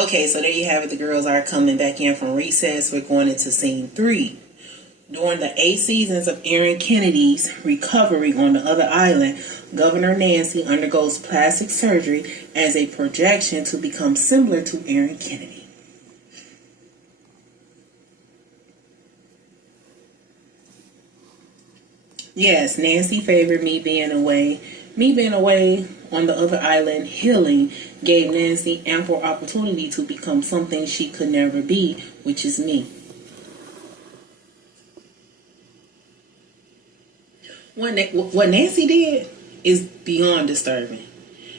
Okay, so there you have it. The girls are coming back in from recess. We're going into scene 3. During the 8 seasons of Erin Kennedy's recovery on the other island, Governor Nancy undergoes plastic surgery as a projection to become similar to Erin Kennedy. Yes, Nancy favored me being away. Me being away on the other island healing gave Nancy ample opportunity to become something she could never be, which is me. What Nancy did is beyond disturbing.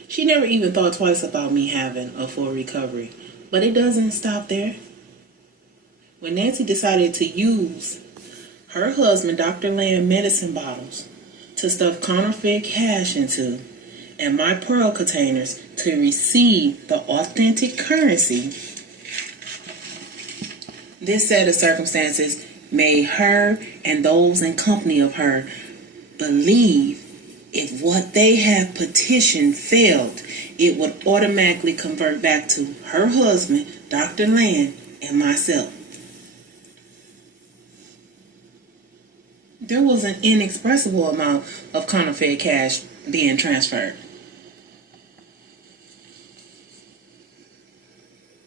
She never even thought twice about me having a full recovery. But it doesn't stop there. When Nancy decided to use her husband, Dr. Land, medicine bottles to stuff counterfeit cash into and my pearl containers to receive the authentic currency, this set of circumstances made her and those in company of her believe if what they had petitioned failed, it would automatically convert back to her husband, Dr. Land, and myself. There was an inexpressible amount of counterfeit cash being transferred.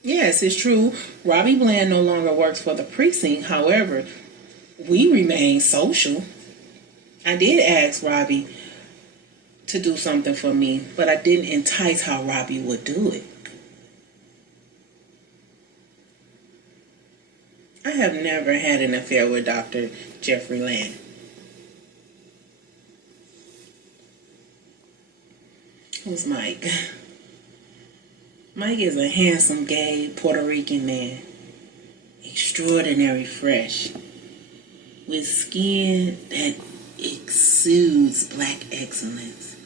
Yes, it's true. Robbie Bland no longer works for the precinct. However, we remain social. I did ask Robbie to do something for me, but I didn't entice how Robbie would do it. I have never had an affair with Dr. Jeffrey Land. Who's Mike? Mike is a handsome, gay Puerto Rican man, extraordinary fresh, with skin that exudes black excellence,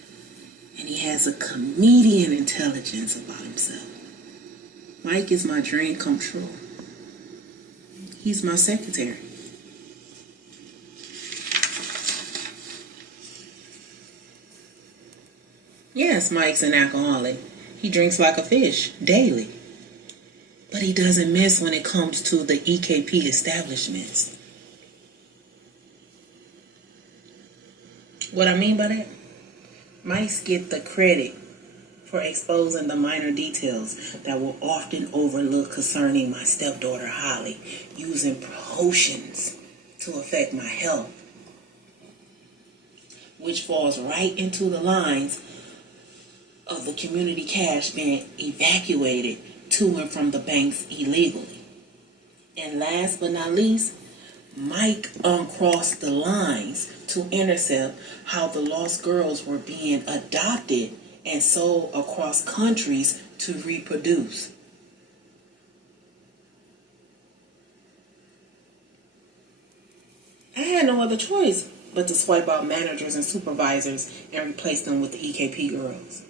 and he has a comedian intelligence about himself. Mike is my dream come true. He's my secretary. Yes, Mike's an alcoholic. He drinks like a fish daily. But he doesn't miss when it comes to the EKP establishments. What I mean by that? Mice get the credit for exposing the minor details that were often overlooked concerning my stepdaughter Holly, using potions to affect my health, which falls right into the lines of the community cash being evacuated to and from the banks illegally. And last but not least, Mike uncrossed the lines to intercept how the lost girls were being adopted and sold across countries to reproduce. I had no other choice but to swipe out managers and supervisors and replace them with the EKP girls.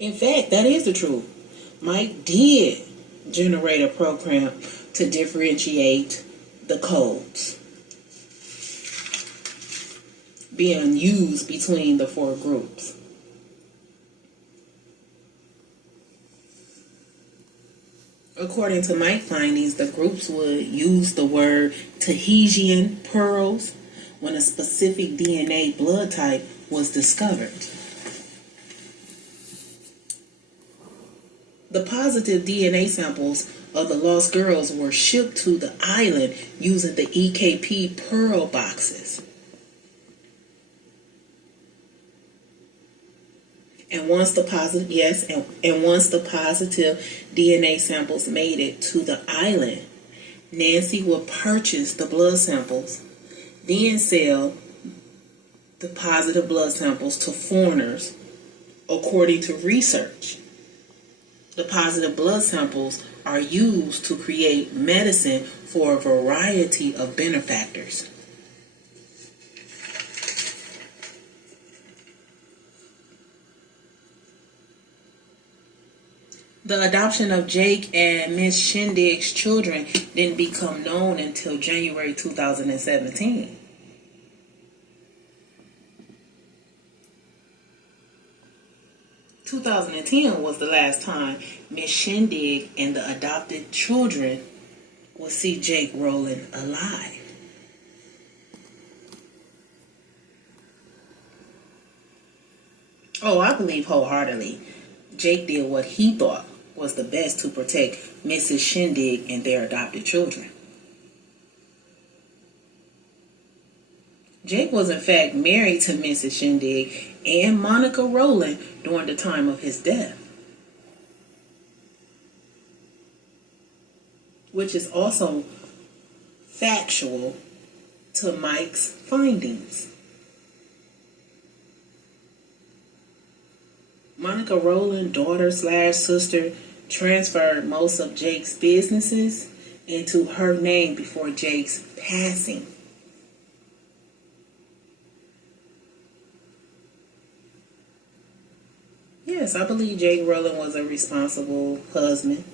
In fact, that is the truth. Mike did generate a program to differentiate the codes being used between the 4 groups. According to Mike findings, the groups would use the word Tahitian pearls when a specific DNA blood type was discovered. The positive DNA samples of the lost girls were shipped to the island using the EKP pearl boxes. And once the positive DNA samples made it to the island, Nancy would purchase the blood samples, then sell the positive blood samples to foreigners according to research. The positive blood samples are used to create medicine for a variety of benefactors. The adoption of Jake and Miss Shindig's children didn't become known until January 2017. 2010 was the last time Miss Shindig and the adopted children will see Jake Rowland alive. Oh, I believe wholeheartedly Jake did what he thought was the best to protect Mrs. Shindig and their adopted children. Jake was in fact married to Mrs. Shindig and Monica Rowland during the time of his death, which is also factual to Mike's findings. Monica Rowland, daughter/sister, transferred most of Jake's businesses into her name before Jake's passing. Yes, I believe Jake Rowland was a responsible husband.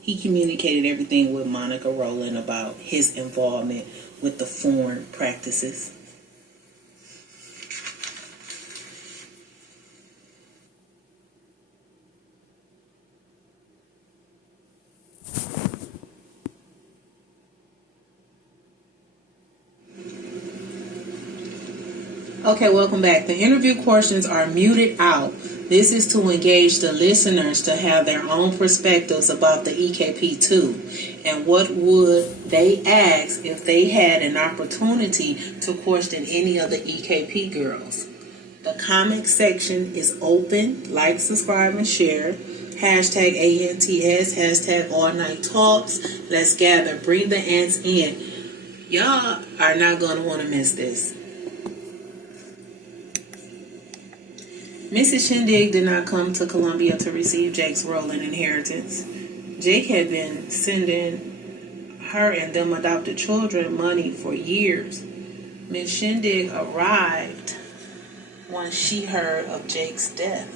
He communicated everything with Monica Rowland about his involvement with the foreign practices. Okay, welcome back. The interview questions are muted out. This is to engage the listeners to have their own perspectives about the EKP2 and what would they ask if they had an opportunity to question any of the EKP girls. The comment section is open. Like, subscribe, and share. Hashtag ANTS, hashtag All Night Talks. Let's gather. Bring the ants in. Y'all are not going to want to miss this. Mrs. Shindig did not come to Columbia to receive Jake's Rowland inheritance. Jake had been sending her and them adopted children money for years. Miss Shindig arrived once she heard of Jake's death.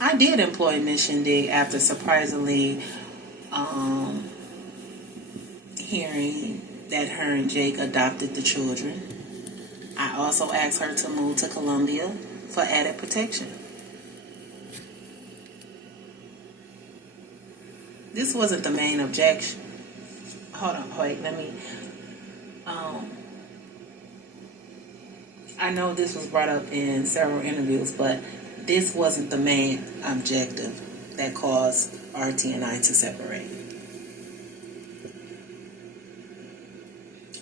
I did employ Miss Shindig after surprisingly hearing that her and Jake adopted the children. I also asked her to move to Columbia for added protection. This wasn't the main objection. Hold on, wait, let me... I know this was brought up in several interviews, but this wasn't the main objective that caused RT and I to separate.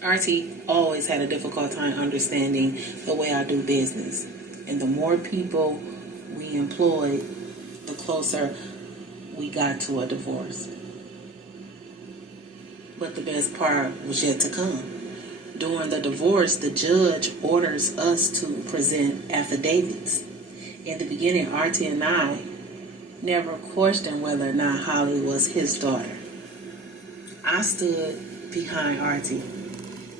RT always had a difficult time understanding the way I do business. And the more people we employed, the closer we got to a divorce. But the best part was yet to come. During the divorce, the judge orders us to present affidavits. In the beginning, RT and I never questioned whether or not Holly was his daughter. I stood behind RT.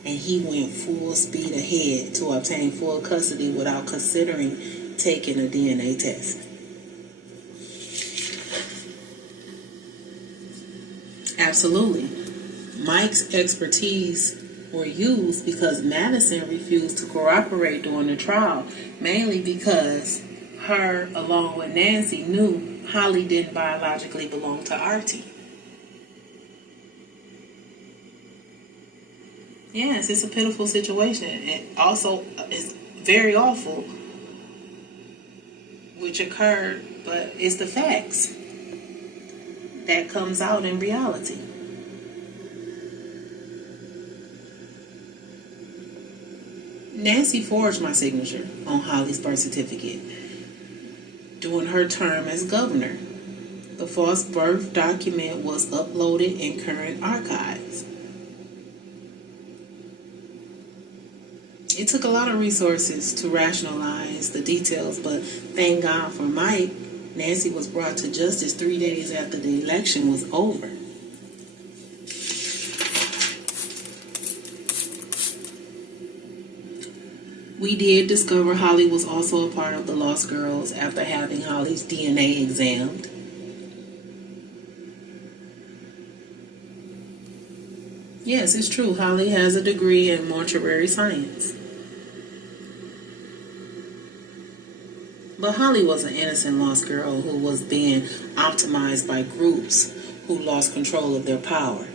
And he went full speed ahead to obtain full custody without considering taking a DNA test. Absolutely. Mike's expertise were used because Madison refused to cooperate during the trial, mainly because her, along with Nancy, knew Holly didn't biologically belong to RT. Yes, it's a pitiful situation. It also is very awful, which occurred, but it's the facts that comes out in reality. Nancy forged my signature on Holly's birth certificate during her term as governor. The false birth document was uploaded in current archives. It took a lot of resources to rationalize the details, but thank God for Mike, Nancy was brought to justice 3 days after the election was over. We did discover Holly was also a part of the Lost Girls after having Holly's DNA examined. Yes, it's true. Holly has a degree in mortuary science. But Holly was an innocent lost girl who was being optimized by groups who lost control of their power.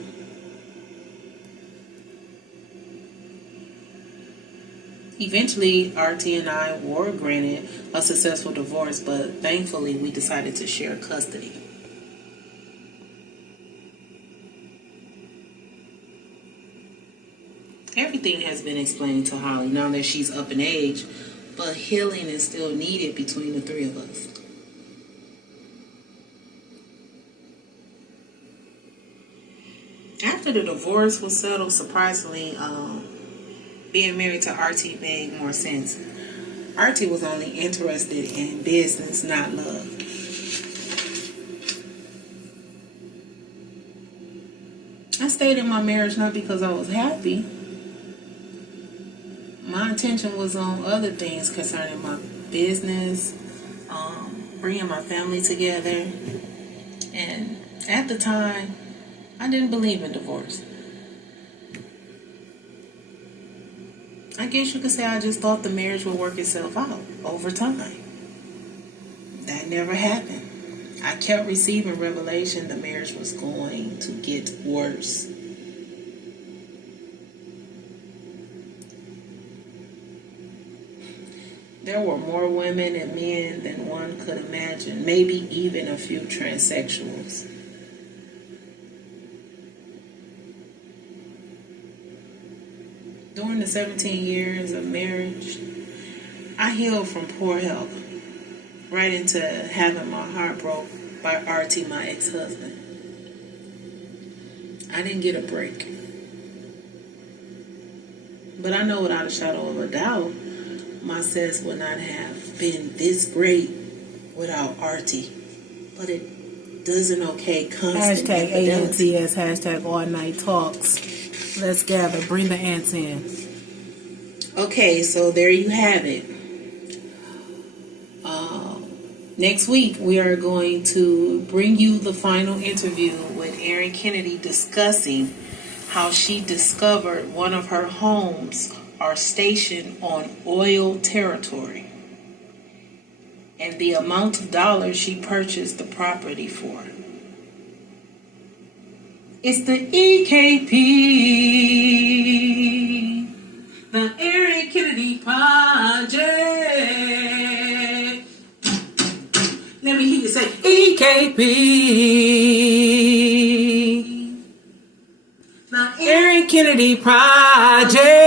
Eventually, RT and I were granted a successful divorce, but thankfully we decided to share custody. Everything has been explained to Holly now that she's up in age, but healing is still needed between the three of us. After the divorce was settled, surprisingly, being married to RT made more sense. RT was only interested in business, not love. I stayed in my marriage not because I was happy. My attention was on other things concerning my business, bringing my family together. And at the time, I didn't believe in divorce. I guess you could say I just thought the marriage would work itself out over time. That never happened. I kept receiving revelation the marriage was going to get worse. There were more women and men than one could imagine, maybe even a few transsexuals. During the 17 years of marriage, I healed from poor health, right into having my heart broke by RT, my ex-husband. I didn't get a break. But I know without a shadow of a doubt, my sex would not have been this great without RT. But it doesn't constant Hashtag infidelity. ANTS, hashtag all night talks. Let's gather. Bring the ants in. Okay, so there you have it. Next week, we are going to bring you the final interview with Erin Kennedy discussing how she discovered one of her homes are stationed on oil territory and the amount of dollars she purchased the property for. It's the EKP, the Erin Kennedy Project. Let me hear you say EKP. The Erin Kennedy Project.